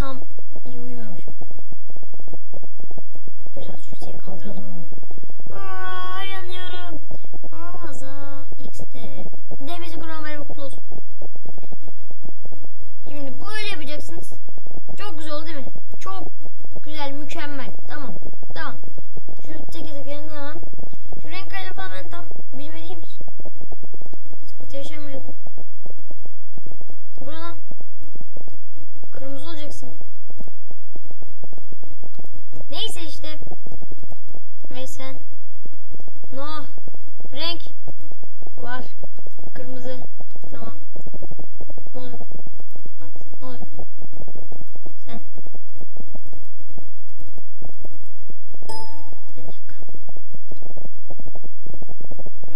tam iyi uyumamışım. Biraz yükseğe kaldıralım onu. Aa, yanıyorum. Aa, za x'te. DB'si kuramalarım kutlu olsun. Şimdi böyle yapacaksınız. Çok güzel oldu değil mi? Çok güzel, mükemmel. Tamam, tamam. Şu teke tekerin tamam. Şu renk kaydı falan ben tam bilmediğim için. Sıkıntı yaşamıyordum. Buradan kırmızı olacaksın. Neyse işte. Neyse. No. Renk var. Kırmızı. Tamam. Ne oluyor? At, Ne oluyor? Sen. Bir dakika.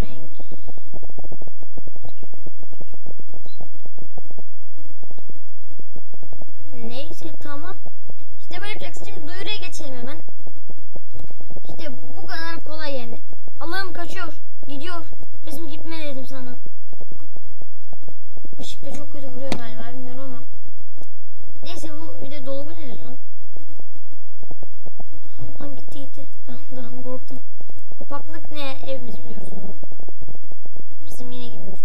Renk. Neyse tamam. İşte böyle yapacaksın. Şimdi duyuruya geçelim hemen. İşte bu kadar kolay yani. Allah'ım kaçıyor. Gidiyor. Resim gitme dedim sana. Işık da çok kötü vuruyor galiba bilmiyorum ama. Neyse bu bir de dolgu nedir lan? Lan gitti gitti. Tamam tamam korktum. Opaklık ne? Evimiz biliyoruz onu. Resim yine gidiyor.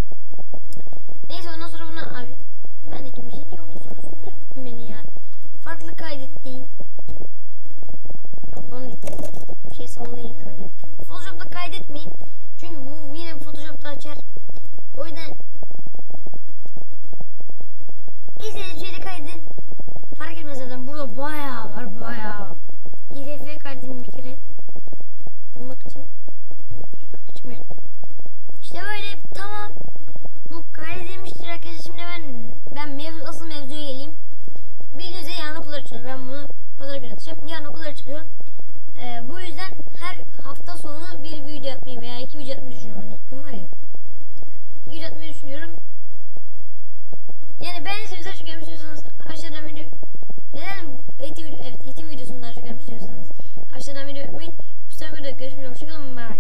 Sallayın şöyle. Photoshop'ta kaydetmeyin. Çünkü bu yine Photoshop'ta açar. O yüzden İstediğiniz şeyde kaydedin. Fark etmez zaten burada bayağı var bayağı. İFF kaydedin bir kere. Bulmak için. Açmıyorum. İşte böyle tamam. Bu kaydedilmiştir arkadaşlar. Şimdi ben ben mevzu, asıl mevzuya geleyim. Bildiğiniz yarın okullar açılıyor. Ben bunu pazar günü atacağım. Yarın okullar açılıyor. düşünüyorum. Yani beğendiğiniz daha çok yapmışıyorsanız aşağıdan video... Neden eğitim, evet, eğitim videosunu daha çok yapmışıyorsanız aşağıdan video unutmayın. Bir sonraki videoda görüşmek üzere. Hoşçakalın. Bye.